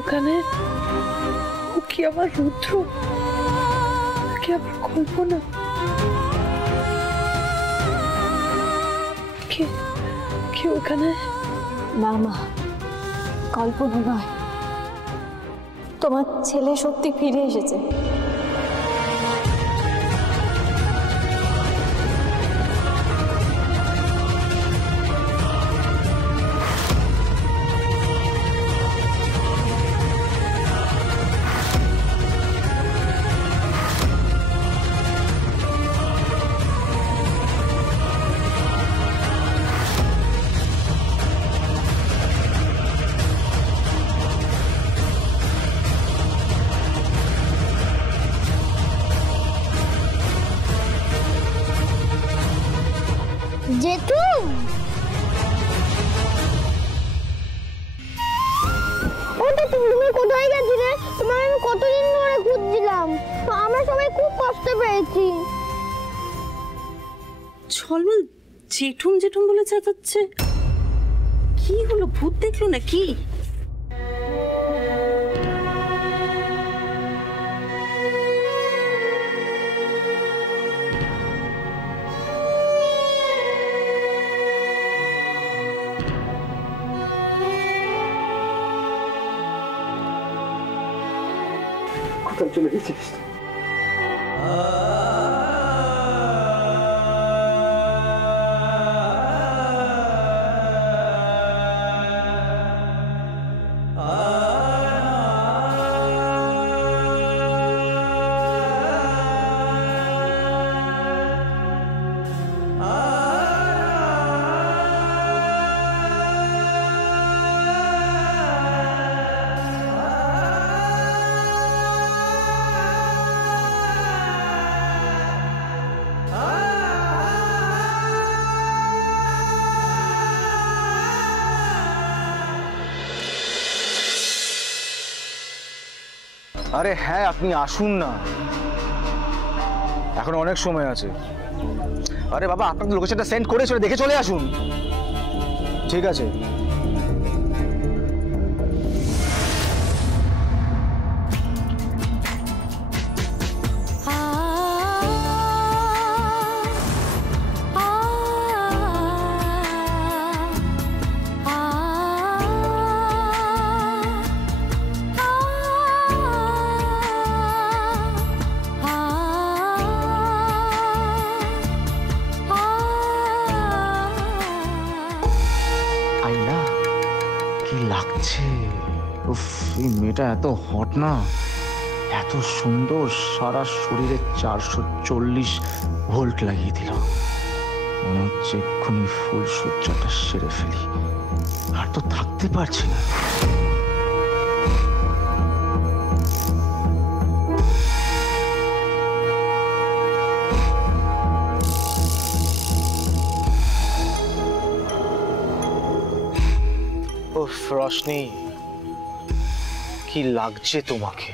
ওখানে? ও কি আমার রুদ্র? কি আমার কল্পনা? কি ওখানে? না মা, কল্পনা নয়, তোমার ছেলে সত্যি ফিরে এসেছে। জেঠু, ওটা তুমি কোথায় গেছিলে? তোমার আমি কতদিন ধরে খুঁজছিলাম, আমরা সবাই খুব কষ্ট পেয়েছি। ঝলমল জেঠুম জেঠুম বলে চেঁচাচ্ছে, কি হলো? ভূত দেখলো নাকি? কোথায় চলে গেছিস? আরে হ্যাঁ, আপনি আসুন না, এখন অনেক সময় আছে। আরে বাবা, আপনাকে লোকেশনটা সেন্ড করে চলে দেখে চলে আসুন। ঠিক আছে। লাগছে, উফ, এই মেয়েটা এত হট না, এত সুন্দর, সারা শরীরে 440 ভোল্ট লাগিয়ে দিল। মনে হচ্ছে এক্ষুনি ফুল সজ্জাটা সেরে ফেলি, আর তো থাকতে পারছি না। রোশনি, কি লাগছে তোমাকে?